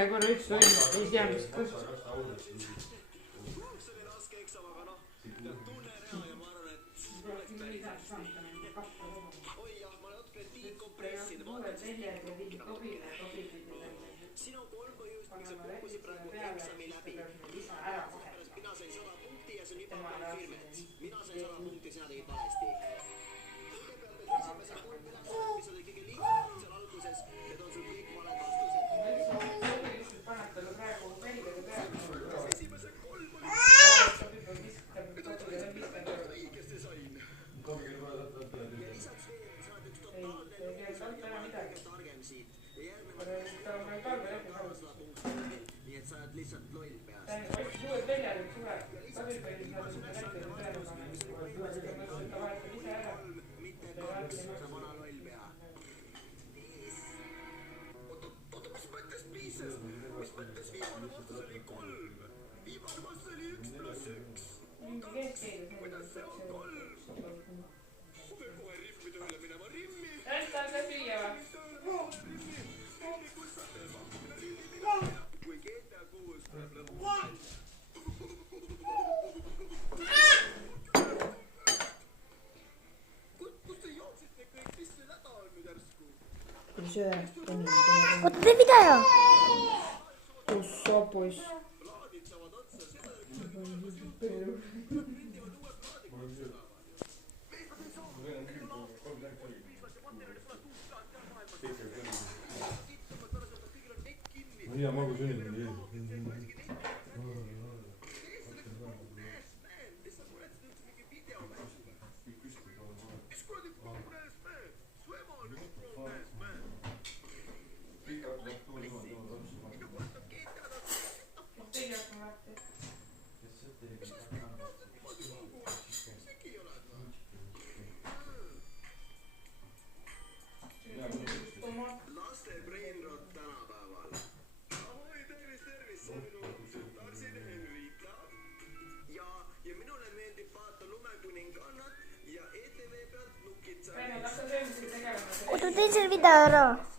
ühe korra üks oli, ei tea mis kust. Siin on 3 põhjust, miks sa kukkusid praegu eksami läbi. Mina sain 100 punkti ja see on juba firmet. Mina sain 100 punkti, sina tegid valesti. Kõigepealt esimese 3 ülesannet, mis oli kõige lihtsamad seal alguses, need on sul kõik valed vastused. Esimese 3 oli õigesti sain. Ja lisaks veel, sa oled üks totaalne kõige targem siit. Ja järgnevad nii et sa oled lihtsalt loll peast. Ja lisaks mitte 2, sa vana loll pea. Oota, mis mõttes 5? Mis mõttes viimane vastus oli 3? Viimane vastus oli 1 + 1. Kuidas see on 3? Peab kohe rimmi tööle minema. Rimmi! Kui GTA 6 tuleb lõpuks. Kus te jooksite kõik? Mis see häda on nüüd järsku? Oota, tee video! Ossa poiss. Plaadid saavad otsa, seda ja magu sünninud. laste brainrot tänapäeval. Ahoi, tervis, see minu tütarsin Henrika. Ja minule meeldib vaata Lumekuninganat ja ETV pealt nukitsad. Oota, teen selle video ära.